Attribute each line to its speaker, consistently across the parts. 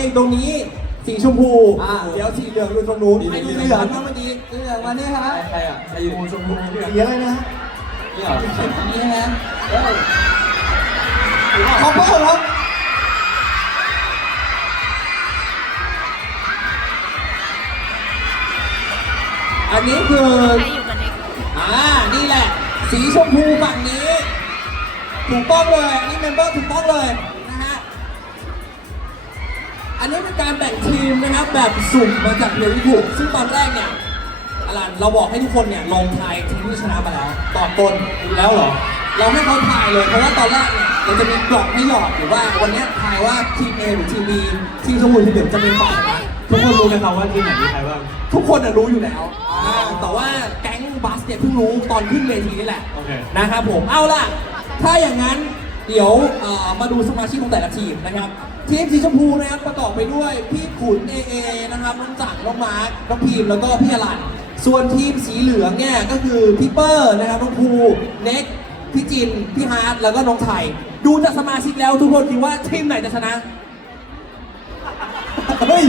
Speaker 1: องตรงนี้สีชมพูเดี๋ยวสีเหลืองอยู่ตรงนู้นให้ดูเหลืองนะเมื่อกี้เหลืองมานี่ครับ
Speaker 2: ใครอ่ะใครอยู่ชมพู
Speaker 1: สีอะไรนะ
Speaker 2: นี่เหรอ
Speaker 1: อันนี้นะขอบคุณครับอันนี้คือ
Speaker 3: ใครอยู่กันเอง
Speaker 1: นี่แหละสีชมพูฝั่งนี้ถูกต้องเลยอันนี้เมมเบอร์ถูกต้องเลยนะฮะอันนี้เป็นการแบ่งทีมนะครับแบบสุ่มมาจากเรียวิถูกซึ่งตอนแรกเนี่ยอลันเราบอกให้ทุกคนเนี่ยลงทายทีมที่ชนะมาแล้วตอบตนแล้วเหรอเราให้เขาทายเลยเพราะว่าตอนแรกเนี่ยเราจะมีกล่องให้หยอดอยู่ว่าวันนี้ทายว่าทีม A หรือทีม B ทีมชมพูทีมเหลืองจะเป็นฝ่ายนะ
Speaker 2: ทุกคนรู้ไหมครับว่าทีมไหนมีใครบ้าง
Speaker 1: ทุกคนรู้อยู่แล้วแต่ว่าแก๊งบัสเนี่ยเพิ่งรู้ตอนขึ้นเวทีนี่แหละ
Speaker 2: โอเค
Speaker 1: นะครับผมเอาล่ะถ้าอย่างนั้นเดี๋ยวมาดูสมาชิกของแต่ละทีมนะครับทีมสีชมพูนะครับประกอบไปด้วยพี่ขุนเอนะครับน้องจักรน้องมาร์คน้องพีมแล้วก็พี่อลันส่วนทีมสีเหลืองเนี่ยก็คือพี่เปอร์นะครับน้องภูเน็กพี่จินพี่ฮาร์ดแล้วก็น้องไทยดูจากสมาชิกแล้วทุกคนคิดว่าทีมไหนจะชนะเฮ้ย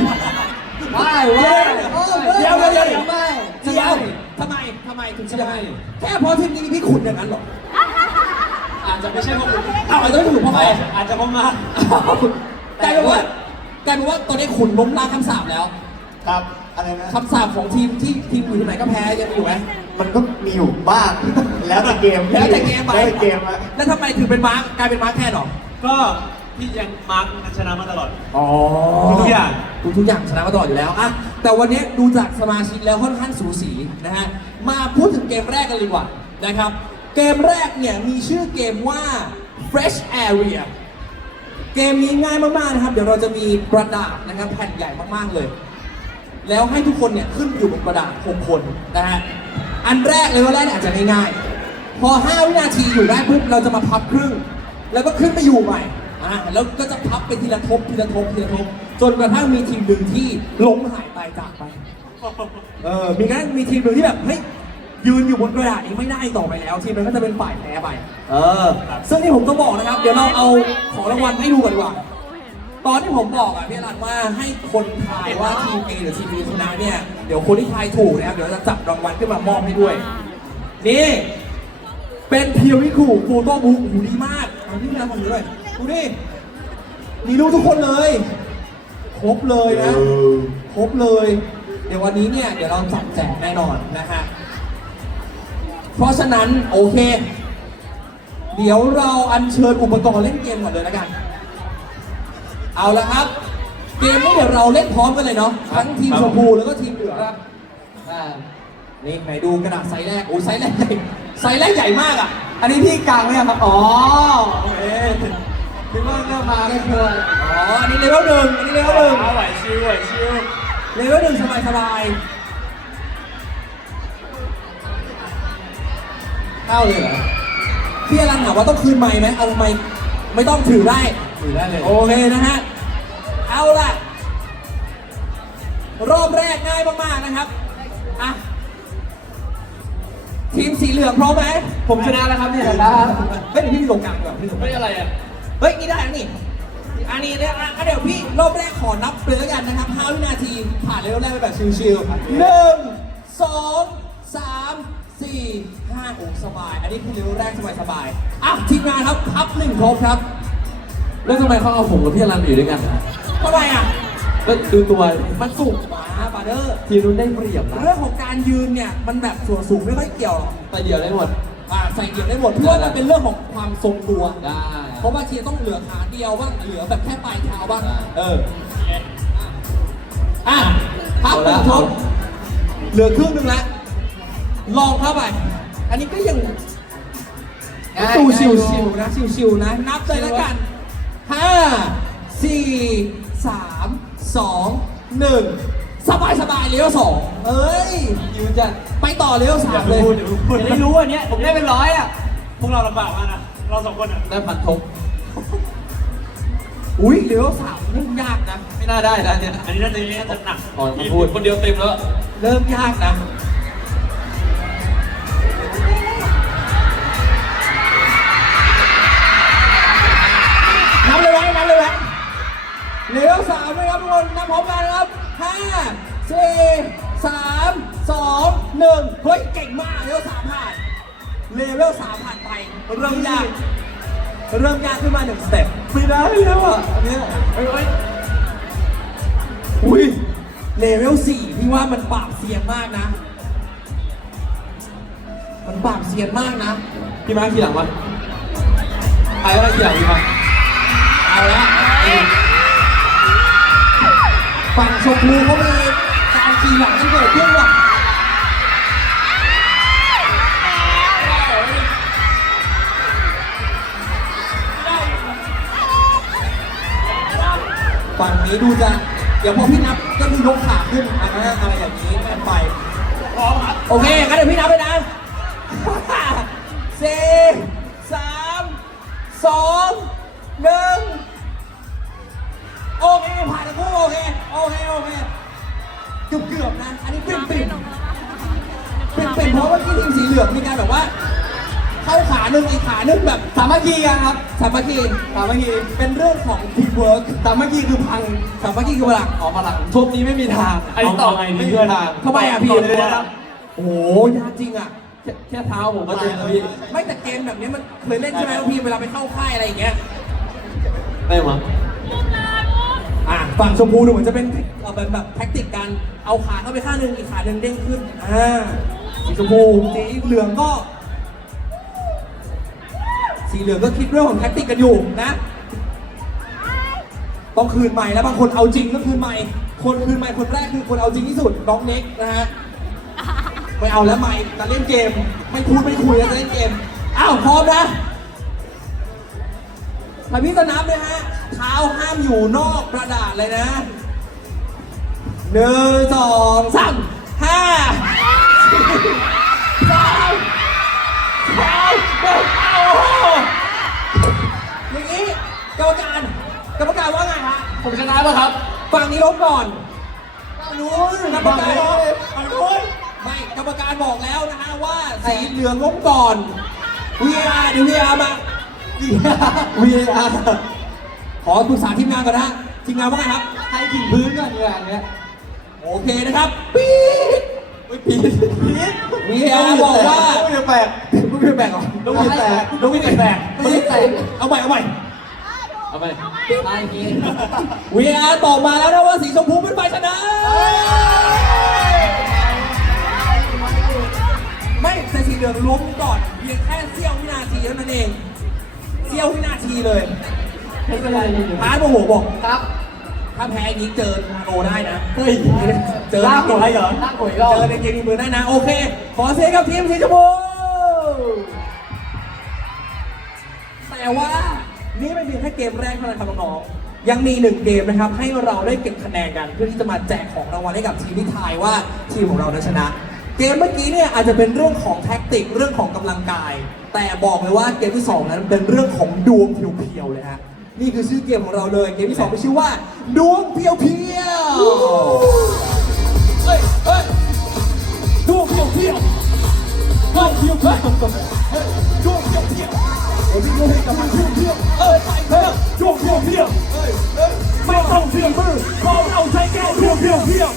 Speaker 1: เดี๋ยวทำไมถึงจะได้แค่เพราะทีมนี้มีพี่ขุนอย่างนั้นหรอ
Speaker 2: อาจจะไม่ใช่พวกคุณ
Speaker 1: อาจจะไม่ถูกเพราะใคร
Speaker 2: อาจจะเพราะมา
Speaker 1: กลายเป็นว่าตอนนี้ขุนล้มล้างคำสาปแล้ว
Speaker 4: ครับอะไรนะ
Speaker 1: คำสาปของทีมที่ทีมอยู่ที่ไหนก็แพ้ยังมีอยู่ไหม
Speaker 4: มันก็มีอยู่บ้าง แล้วแต่เกม
Speaker 1: แล้วแต่เกมไป
Speaker 4: แล้วแต่เกมอะ
Speaker 1: แล้วทำไมถึงเป็นมาร์กกลายเป็นมาร์กแค่หรอ
Speaker 2: ก็ที่ยังมาร์คชนะมาตลอด
Speaker 1: อ๋อ
Speaker 2: ทุกอย่าง
Speaker 1: ทุกอย่างชนะมาตลอดอยู่แล้วอะแต่วันนี้ดูจากสมาชิกแล้วค่อนข้างสูสีนะฮะมาพูดถึงเกมแรกกันเลยดีกว่านะครับเกมแรกเนี่ยมีชื่อเกมว่า Fresh Area เกมนี้ง่ายมากๆนะครับเดี๋ยวเราจะมีกระดาษนะครับแผ่นใหญ่มากๆเลย แล้วให้ทุกคนเนี่ยขึ้นอยู่บนกระดาษ6คนนะฮะอันแรกเลยว่าแรกเนี่ยอาจจะง่ายๆพอ5วินาทีอยู่ได้ปุ๊บเราจะมาพับครึ่งแล้วก็ขึ้นไปอยู่ใหม่แล้วก็จะพับเป็นทีละทบจนกระทั่งมีทีมหนึ่งที่ล้มหายไปจากไปมีทีมหนึ่งที่แบบเฮ้ยยืนอยู่บนกระดาษนี้ไม่ได้ต่อไปแล้วทีมนั้นก็จะเป็นฝ่ายแพ้ไปซึ่งที่ผมต้องบอกนะครับเดี๋ยวเราเอาของรางวัลให้ดูกันดีกว่าตอนที่ผมบอกพี่อรันว่าให้คนทายว่าทีม A หรือทีม B ชนะเนี่ยเดี๋ยวคนที่ทายถูกนะครับเดี๋ยวจะจับรางวัลขึ้นมามอบให้ด้วยนี่เป็นเพียววิคูโฟโต้บุ๊กหูดีมากเอาที่งานผมด้วยดูดิมีรูปทุกคนเลยครบเลยนะครบเลยเดี๋ยววันนี้เนี่ยเดี๋ยวเราจัดแจกแน่นอนนะฮะเพราะฉะนั้นโอเคเดี๋ยวเราอัญเชิญอุปกรณ์เล่นเกมก่อนเลยแล้วกันเอาละครับเกมนี้เดี๋ยวเราเล่นพร้อมกันเลยเนาะทั้งทีมชมพูแล้วก็ทีมเหลืองครับนี่ไหนดูกระดาษไซส์แรกโอ้ไซส์แรกใหญ่มากอ่ะอันนี้พี่กลางไหมครับอ๋อโอเคคิดว่าเริ่มมาก็คืออันนี้เลเวลหนึ่ง
Speaker 2: ไหวชิว
Speaker 1: เลเวลหนึ่งสบายเข้าเลยเหรอพี่อลันถามว่าต้องคืนไมค์ไหมเอาไมค์ไม่ต้องถือได้
Speaker 2: เลย
Speaker 1: โอเคนะฮะเอาล่ะรอบแรกง่ายมากๆนะครับอ่ะทีมสีเหลืองพร้อมไหมผมชนะแล้วครับเนี่ยเฮ้ยเดี๋ยวพี่มีลงกลางก่อนพี่ลง
Speaker 2: ไม่อะไรอ่ะ
Speaker 1: เฮ้ยนี่ได้แล้วนี่อันนี้เนี่ยเดี๋ยวพี่รอบแรกขอนับเลยแล้วกันนะครับ5 วินาทีผ่านเลยรอบแรกไปแบบชิลๆ1 2 3 4 5โอ้สบายอันนี้คือเลเวลแรกสบายอ่ะทีมงานครับพับ1ครบครับ
Speaker 2: แล้วทำไมเขาเอาผมกับพี่อลันมาอยู่ด้วยกัน
Speaker 1: ทำไมอ่ะ
Speaker 2: ก็ดูตัว
Speaker 1: มันสูงกว่าบาร์เดอร์
Speaker 2: ทีมนู้นได้เปรียบนะ
Speaker 1: เรื่องของการยืนเนี่ยมันแบบส่วนสูงไม่ค่อยเกี่ยวหรอก
Speaker 2: แต่เดียวได้หมด
Speaker 1: ใส่เกี่ยวได้หมดเพื่อมันเป็นเรื่องของความทรงตัว
Speaker 2: ได้
Speaker 1: เพราะว่าทีต้องเหลือขาเดียวบ้างเหลือแบบแค่ปลายเท้าบ้างพับ1 ครบเหลือครึ่งนึงแล้วลองเข้าไปอันนี้ก็ยังดูชิวๆนะชิวๆนะนับเลยแล้วกัน5 4 3 2 1สบายเลี้ยว2เอ้ยยืนจะไปต่อเลี้ยว3เลย
Speaker 2: จะได้รู้อันเนี้ยผมได้เป็น100อ่ะพวกเราลำบากมากนะเรา2คนอ่ะได้พันทบ
Speaker 1: อุ้ยเลี้ยว3ยุ่งยากนะ
Speaker 2: ไม่น่าได้นะเนี่ยอันนี้น่าจะหนักทีมพูดคนเดียวเต็มแล้ว
Speaker 1: เริ่มยากนะนับเลยไหมเลเวล3นะครับทุกคนนับพร้อมกันนะครับ5 4 3 2 1เฮ้ยเก่งมากเลเวล3ผ่านเลเวล3ผ่านไปเริ่มยากขึ้นมา1สเต็ปไม่ได้แล้วอ่ะอันเนี้ยเฮ้ยอุ้ยเลเวล4พี่ว่ามันปราบเซียนมากนะ มันปราบเซียนมากนะ
Speaker 2: พี่มาร์คทีหลังวะใครอะไรทีหลังพี่มาร์ค
Speaker 1: เอาละฝั่งชมพูเขามีการขี่หลังที่เกิดขึ้นว่ะฝั่งนี้ดูจะเดี๋ยวพอพี่นับก็คือยกขาขึ้นอะไรอย่างนี้แม่นไปโอเคงั้นเดี๋ยวพี่นับเลยนะ4 3 2 1โอเคผ่านทั้งคู่โอเคเกือบนะอันนี้ปิ่มเพราะว่าที่ทีมสีเหลืองมีการแบบว่าเข้าขาหนึ่งอีกขาหนึ่งแบบ
Speaker 2: สามัคคีกันครับ
Speaker 1: สามัคคีเป็นเรื่องของทีมเวิร์ก
Speaker 2: สามัคคีคือพัง
Speaker 1: สามัคคีคือพลัง
Speaker 2: ออกพลังทุบนี้ไม่มีทางอันนี้ต่อไงนี่เพื่อนทาง
Speaker 1: ทำไมอ่ะพี่
Speaker 2: ต่เลยนะครับ
Speaker 1: โอ้โหยากจริงอ่ะ
Speaker 2: แค่เท้าผมก็เจ็บแล้วพี่
Speaker 1: ไม่แต่เกมแบบนี้มันเคยเล่นใช่ไหมพี่เวลาไปเข้าค่ายอะไรอย่างเงี้ย
Speaker 2: ไม่หรอ
Speaker 1: ฝั่งชมพูดูเหมือนจะเป็นแบบแท็กติกกันเอาขาเข้าไปข้างหนึ่งอีกขาหนึ่งเด้งขึ้นสีชมพูสีเหลืองก็คิดเรื่องของแท็กติกกันอยู่นะต้องคืนใหม่แล้วบางคนเอาจริงต้องคืนใหม่คนคืนใหม่คนแรกคือคนเอาจริงที่สุดน้องเน็กนะฮะไม่เอาแล้วใหม่จะเล่นเกมไม่พูดไม่คุยแล้วจะเล่นเกมอ้าวพร้อมนะถ้าพี่จะนับเลยฮะเท้าห้ามอยู่นอกกระดาษเลยนะ1 2 3 5 4 3 2 1เอาอย่างนี้กรรมการว่าไงฮะ
Speaker 2: ผมชนะป่ะครับ
Speaker 1: ฝั่งนี้ลบก่อนนู้นกรรมการ
Speaker 2: ฝั่งนู้น
Speaker 1: ไม่กรรมการบอกแล้วนะฮะว่าสีเหลืองลบก่อน VAR เดี๋ยว VAR มา VAR ขอปรึกษาทีมงานก่อนนะทีมงานว่าไงครับ
Speaker 2: ให้ถึงพื้นก่อนดีกว่าเนี้ย
Speaker 1: โอเคนะครับปี๊ด
Speaker 2: ปี๊ด
Speaker 1: VAR บอกว่า
Speaker 2: ลูกเดือดแปลก
Speaker 1: ลูกเดือดแปลกเหรอ
Speaker 2: ลูกเดือดแปลกลูกเดือดแปลก
Speaker 1: เอาใหม่
Speaker 2: เอาไป
Speaker 1: VAR ตอบมาแล้วนะว่าสีชมพูเป็นฝ่ายชนะ ไม่แต่สีเหลืองล้มก่อนเพียงแค่เสี้ยววินาทีเท่านั้นเองเสี้ยววินาทีเลย
Speaker 2: ไม่เป็นไร
Speaker 1: พาร์ทโมโหบอก
Speaker 2: ครับ
Speaker 1: ถ้าแพ้ยิงเจอนาโนได้นะ
Speaker 2: เฮ้ย
Speaker 1: เจอ
Speaker 2: ลากหัวเหรอลากหัวรอบ
Speaker 1: เจอในเกมมีมือได้นะ โอเค ขอเสียงกับทีมสีชมพูแต่ว่านี่ไม่เพียงแค่เกมแรกเท่านั้นครับน้องๆยังมี1เกมนะครับให้เราได้เก็บคะแนนกันเพื่อที่จะมาแจกของรางวัลให้กับทีมที่ทายว่าทีมของเรานั้นชนะ เกมเมื่อกี้เนี่ยอาจจะเป็นเรื่องของแท็กติกเรื่องของกำลังกาย แต่บอกเลยว่าเกมที่2นั้นเป็นเรื่องของดวงเพียวๆเลยฮะนี่คือชื่อเกมของเราเลยเกมที่2มีชื่อว่าดวงเพียวๆเฮ้ยดวงเพียวๆดวงเพียวๆดวงเพียวๆไปเถอะดวงเพียวๆไม่ต้องเสียงมือเพราะเราใช้แก้วดวงเพียว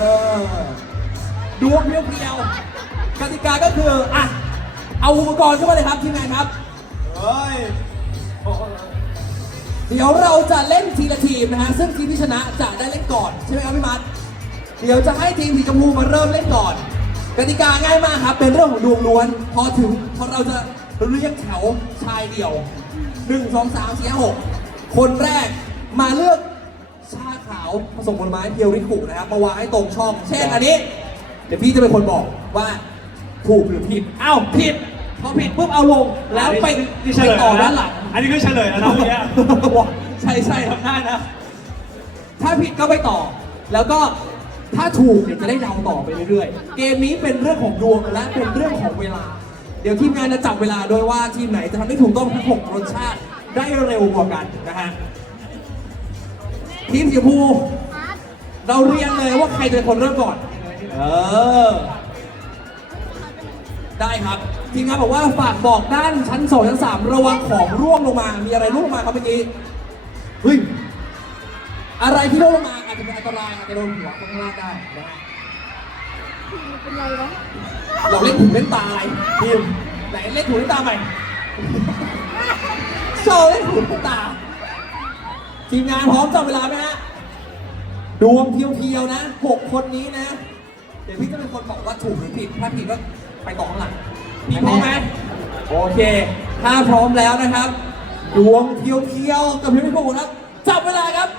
Speaker 1: ๆดวงเพียวๆกติกาก็คืออ่ะเอาอุปกรณ์ขึ้นมาเลยครับทีมงานครับ
Speaker 2: เฮ้ย
Speaker 1: เดี๋ยวเราจะเล่นทีละทีมนะฮะซึ่งทีมที่ชนะจะได้เล่นก่อนใช่ไหมครับพี่มัดเดี๋ยวจะให้ทีมสีชมพูมาเริ่มเล่นก่อนกติกาง่ายมากครับเป็นเรื่องของดวงล้วนพอเราจะเรียงแถวชายเดี่ยว1 2 3 4 5 6คนแรกมาเลือกชาขาวผสมผลไม้เพียวริคุนะครับมาวางให้ตรงช่องเช่นอันนี้เดี๋ยวพี่จะเป็นคนบอกว่าถูกหรือผิดอ้าวผิดพอผิดปุ๊บเอาลงแล้วไปต่อด้านหลัง
Speaker 2: อันนี้คือเฉลยแล้วนะเมื่อกี้
Speaker 1: ใช่ครับ
Speaker 2: ทำได้นะ
Speaker 1: ถ้าผิดก็ไปต่อ แล้วก็ถ้าถูกเนี่ยจะได้เดาต่อไปเรื่อยๆ เกมนี้เป็นเรื่องของดวงและเป็นเรื่องของเวลา เดี๋ยวทีมงานจะจับเวลาโดยว่าทีมไหนจะทำได้ถูกต้องทั้ง6รสชาติได้เร็วกว่ากันนะฮะ ทีมสีชมพูเราเรียงเลยว่าใครจะเป็นคนเริ่มก่อน ได้ครับ ทีมงานบอกว่าฝากบอกด้านชั้น2ชั้น3ระวังของร่วงลงมา มีอะไรร่วงลงมาครับเมื่อกี้ เฮ้ยอะไรที่โดนลงมาอาจจะเป็นอันตรายอาจจะโดนหัวข้างล่างได้นะฮะ
Speaker 3: เป็นไรวะ
Speaker 1: เราเล่นหูเล่นตาอะไรทีมไหนเล่นหูเล่นตาใหม่โชว์เล่นหูเล่นตาทีมงานพร้อมจับเวลาไหมฮะดวงเพียวๆนะ6คนนี้นะเดี๋ยวพี่จะเป็นคนบอกว่าถูกหรือผิดถ้าผิดก็ไปต่อข้างหลังพี่พร้อมไหมโอเคถ้าพร้อมแล้วนะครับดวงเพียวๆกับพี่ไม่พูดครับจับเวลาครับ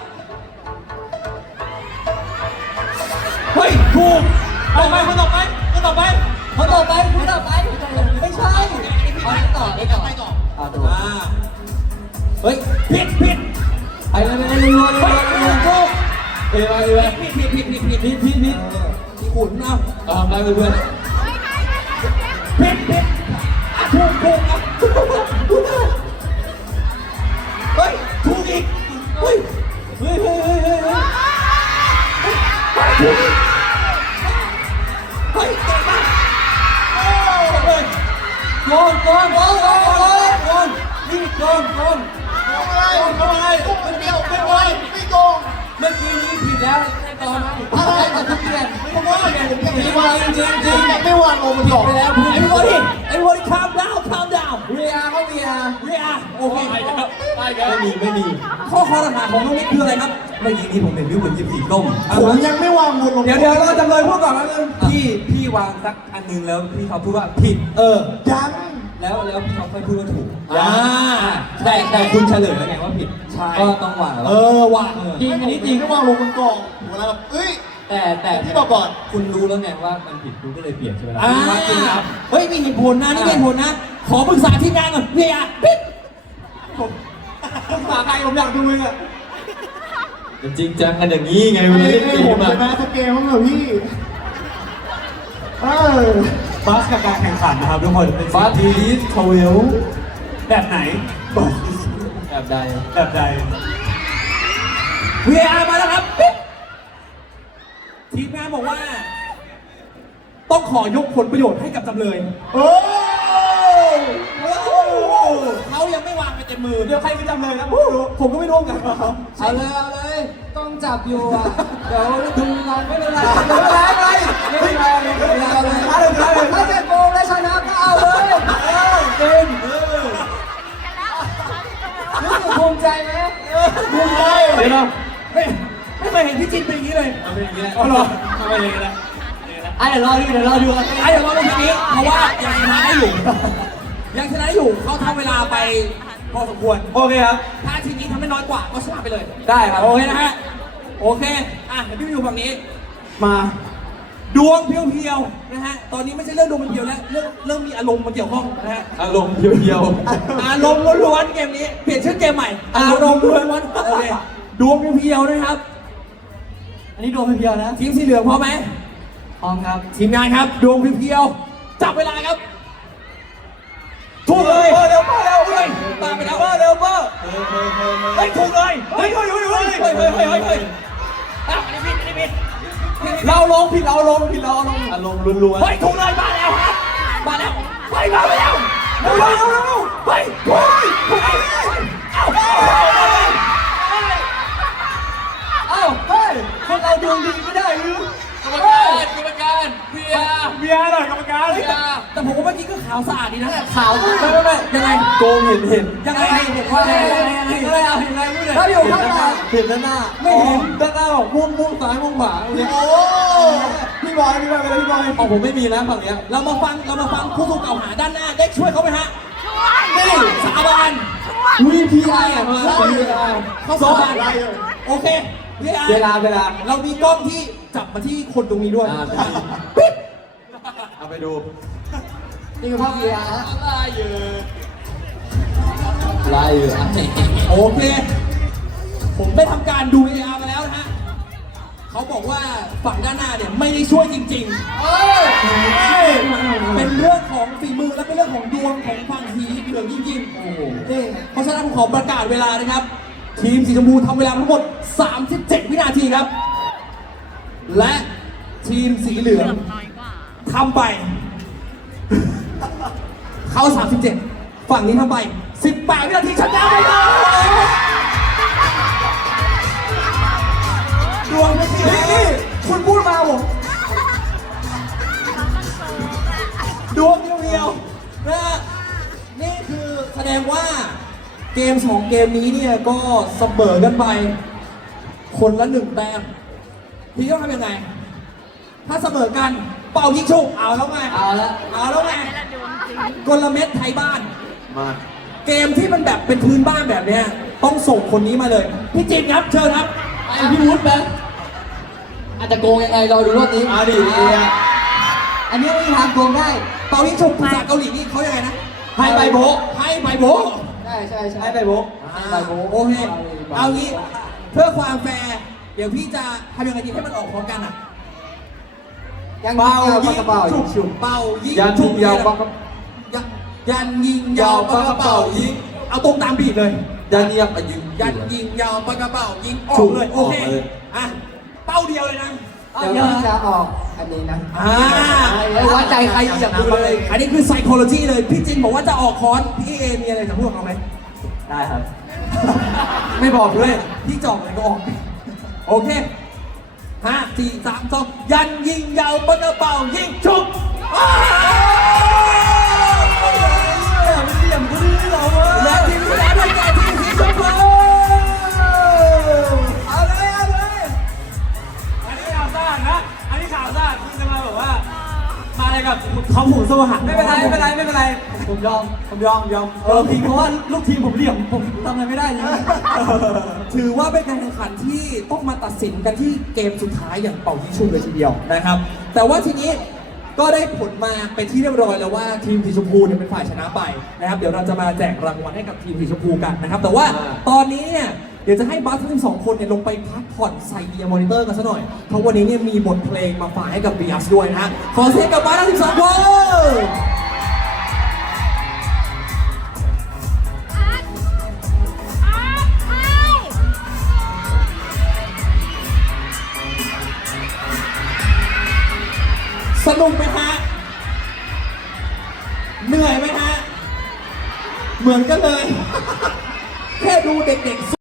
Speaker 1: เฮ้ยถูก
Speaker 2: ต่อไปคนต่อไปคนต่อไป
Speaker 1: เขาต่อไปเขาต่อไปไม่ใช่ต่อไปต่อถูกเฮ้ยผิดไปเลยรัวถูกผิดที่ขุนเอาได้เพื่อนผิดถูกครับเฮ้ยถูกอีกเฮ้ยเฮ้ยเก่งมากโกนนี่โกน
Speaker 4: อะไรคนเดียวไม่ไหวไม่โกง
Speaker 1: เมื่อกี้นี้ผิดแล้วได้ต่อไหม
Speaker 4: อะไร
Speaker 1: จะเปลี่ยน
Speaker 4: ไม่ไหวไม่ไหวจริงไม่ไหวลงมันก่อน
Speaker 1: ไปแล้วeverybody calm down VR เข้า VR โอเค
Speaker 2: ไม่มี
Speaker 1: ข้อปัญหาของน้องนิกคืออะไรครับเมื่อกี้นี้ผมเห็นพี่เหมือน24ต้ม
Speaker 4: ผมยังไม่วางมือลง
Speaker 1: เดี๋ยวเราจำเลยพูดก่อนแล้วกันพี่วางสักอันนึงแล้วพี่เขาพูดว่าผิด
Speaker 4: ยัง
Speaker 1: แล้วพี่เขาค่อยพูดว่าถูกแต่คุณเฉลยแล้วไงว่าผิดก็ต้องวางวาง
Speaker 4: จริงอันนี้จริงไม่วางลงมันก่อนเวลาแบบแต่พี่บอกก่อน
Speaker 1: คุณรู้แล้วไงว่ามันผิดคุณก็เลยเปลี่ยนใช่ไหมล่ะ
Speaker 2: จริงครับ
Speaker 1: เฮ้ยมีเหตุผลนะนี่เหตุผลนะขอปรึกษาทีมงานก่อนพี่อ่ะปิด
Speaker 2: ผมหาใครผมอยากดูเลยอ่ะ
Speaker 5: จริงจังกันอย่างนี้ไงวันนี้
Speaker 4: ไม่ผมชนะสเกลมั้งเหรอพี่
Speaker 2: บาสกับการแข่งขันนะครับทุกคนเป็น
Speaker 5: บาร์ทีสทาวเวล
Speaker 2: แบบไหน
Speaker 5: แบบใด
Speaker 2: แบบใด
Speaker 1: VR มาแล้วครับปิ๊บทีมงานบอกว่า ต้องขอยกผลประโยชน์ให้กับจำเลยเขายังไม่วางไปเต็มมือ
Speaker 2: เดี๋ยวใครเป็นจำเลยครับ
Speaker 1: ผมก็ไม่รู้กัน
Speaker 5: เอาเลยต้องจับอยู่อ่ะเดี๋ยวดูเราไม่เป็นไร
Speaker 1: ถ้าจะโกงและชนะก็เอาเลยเก่งรู้สึกภูมิใจไหมภูมิใจ
Speaker 2: เดี๋ยวเรา
Speaker 1: ไม่เคยเห็นพี่จินเป็นอย่างนี้เลย
Speaker 2: เอาเป็นอย่างนี้แหละเอาเหรอเอาไปอย่างนี้แหละ
Speaker 1: เดี๋ยวรอดูกันเดี๋ยวรอดูทีนี้เพราะว่ายังชนะได้อยู่เขาทำเวลาไปพอสมควร
Speaker 2: โอเคครับ
Speaker 1: ถ้าทีนี้ทำได้น้อยกว่าก็ชนะไปเลย
Speaker 2: ได้ครับ
Speaker 1: โอเคนะฮะโอเคเดี๋ยวพี่ไปอยู่ฝั่งนี้
Speaker 2: มา
Speaker 1: ดวงเพียวๆนะฮะตอนนี้ไม่ใช่เรื่องดวงเพียวแล้วเรื่องมีอารมณ์มาเกี่ยวข้องนะฮะ
Speaker 5: อารมณ์เพียว
Speaker 1: อารมณ์ล้วนๆเกมนี้เปลี่ยนชื่อเกมใหม่อารมณ์ล้วนๆโอเคดวงเพียวๆนะครับ
Speaker 2: อันนี้ดวงเพียวๆนะ
Speaker 1: ทีมสีเหลืองพร้อมไหม
Speaker 2: พร้อมครับ
Speaker 1: ทีมงานครับดวงเพียวๆจับเวลาครับถูกเลย
Speaker 2: เร็ว
Speaker 1: เลยตามไปแล้ว
Speaker 2: เร็ว
Speaker 1: เฮ้ยถูกเลยเฮ้ย
Speaker 2: เราลงผิดเราลง
Speaker 5: ๆอารมณ์ล้วน
Speaker 1: เฮ้ยถูกเลยมาแล้วฮะมาแล้วเฮ้ยมาแล้วเร็วเฮ้ยเอ้าเฮ้ยคนเราดวงดีไม่ได้หรือก
Speaker 5: รรมการเพีย
Speaker 2: เบียร์หน่อยกรรมการ
Speaker 1: แต่ผมว่าเมื่อกี้ก็ขาวสะอาดดีนะ
Speaker 5: ขาวไม่ยังไงโกงเห็น
Speaker 1: ยังไงเห็นว่าอะไรพูดเลย
Speaker 5: ถ้าอยู่ข้างหลังเห็นด้านหน้า
Speaker 1: ไม่เห็น
Speaker 5: ด้านหน้าบอกม่วงซ้ายม่วงขวา
Speaker 4: พี่บอยไปเลยพี่บอย
Speaker 5: ของผมไม่มีนะฝั่งเนี้ย
Speaker 1: เรามาฟังผู้ถูกกล่าวหาด้านหน้าได้ช่วยเขาไหมฮะนี่สาบาน
Speaker 5: VPI อ่ะมา
Speaker 1: เขาสาบานโอเคเวลาเรามีกล้องที่จับมาที่คนตรงนี้ด้วยปิ๊บ
Speaker 5: เอาไปดู
Speaker 1: นี่คือภาพ VR ฮะ
Speaker 5: ไล่อยู่
Speaker 1: โอเค ผมได้ทำการดู VR มาแล้วนะฮะเขาบอกว่าฝั่งด้านหน้าเนี่ยไม่ได้ช่วยจริงๆเป็นเรื่องของฝีมือและเป็นเรื่องของดวงของฝั่งสีเหลืองจริงๆเพราะฉะนั้นผมขอประกาศเวลานะครับ ทีมสีชมพูทำเวลาทั้งหมด 37 วินาทีครับ และทีมสีเหลืองทำไป เขา 37 ฝั่งนี้ทำไป 18 วินาทีชนะไปเลยดวงไม่เพียวนี่คุณพูดมาผมดวงเพียวๆนะฮะนี่คือแสดงว่าเกม2เกมนี้เนี่ยก็เสมอกันไป คนละ1แต้มพี่ต้องทำยังไง ถ้าเสมอกันเป่ายิงฉุบเอาแล้วไง
Speaker 5: เอาละ
Speaker 1: เอาแล้วไงกลเม็ดไทยบ้าน
Speaker 4: มา
Speaker 1: เกมที่มันแบบเป็นพื้นบ้านแบบเนี้ยต้องส่งคนนี้มาเลย พี่จินครับเชิญครับ
Speaker 5: ไอ้พี่วุฒิแบงอาจจะโกงยังไงรอดูรอบนี้
Speaker 4: เอาดิเนี่ย
Speaker 5: อันนี้ไม่มีทางโกงได้
Speaker 1: เป่ายิงฉุบภาษาเกาหลีนี่เขายังไงนะ
Speaker 5: ให้ใบโบะ
Speaker 1: ให้ใบโบะ
Speaker 5: ใช่ใช่ใช่
Speaker 1: ให้ใบโบะ
Speaker 5: ให้ใบโบะ
Speaker 1: โอเคเอางี้เพื่อความแฟร์เดี๋ยวพี่จะทำยังไงดีให้มันออกพร้อมกันอ่ะ
Speaker 5: ยัง
Speaker 1: เป่า
Speaker 5: ยิ
Speaker 1: ยิ
Speaker 5: ง
Speaker 1: ง
Speaker 5: กระเป๋า
Speaker 1: ฉุบฉุบเป่ายิง
Speaker 5: ยัน
Speaker 1: ฉุ
Speaker 5: ยิ
Speaker 1: บ
Speaker 5: งยาวปากกระ
Speaker 1: ยันยิงยาวปากกระเป๋ายิงเอาตรงตามบีทเลย
Speaker 5: ยันเยียบยิง
Speaker 1: ยันยิงยาวปากกระเป๋ายิงออกเลยโอเคอ่ะเป้าเดียวเลยนะ
Speaker 5: เดี๋ยวพี่จะออกอันนี้นะ
Speaker 1: ไม่
Speaker 5: ไว้ใจใครอย่าดูเลย
Speaker 1: อันนี้คือ psychology เลย พี่จินบอกว่าจะออกคอร์สพี่เอมีอะไรจะพูดกับเราไหม
Speaker 5: ได้ครับ
Speaker 1: ไม่บอกด้วย พี่จอกอะไรก็ออก โอเค5 4 3 2ยันยิงยาวปากกระเป๋ายิงชุบเหลี่ยมก็ดีเหรอและทีมที่ได้ได้แก่ทีมสีชมพูเอาเลยเอาเลย
Speaker 2: อันนี้ข่าวซ่านะ อันนี้ข่าวซ่าคุณจะมาแบบว่า มาอะไรกับเขาหูสว่างไม่เป็นไรไม่เป็นไรไม่เป็นไร
Speaker 5: ผมยอม
Speaker 2: ผมยอมพี่เพราะว่าลูกทีมผมเหลี่ยมผมทำอะไรไม่ได้จริง
Speaker 1: ถือว่าเป็นการแข่งขันที่ต้องมาตัดสินกันที่เกมสุดท้ายอย่างเป่ายิงฉุบเลยทีเดียวนะครับ แต่ว่าทีนี้ก็ได้ผลมาเป็นที่เรียบร้อยแล้วว่าทีมสีชมพูเนี่ยเป็นฝ่ายชนะไปนะครับ เดี๋ยวเราจะมาแจกรางวัลให้กับทีมสีชมพูกันนะครับ แต่ว่าตอนนี้เนี่ยเดี๋ยวจะให้บัสทั้ง2คนเนี่ยลงไปพักผ่อนใส่เอียร์มอนิเตอร์กันซะหน่อย เพราะวันนี้เนี่ยมีบทเพลงมาฝากให้กับบีอัสด้วยนะฮะขอเสียงกับบัสทั้ง12คนสนุกไหมฮะ เหนื่อยไหมฮะ เหมือนกันเลย แค่ดูเด็กๆ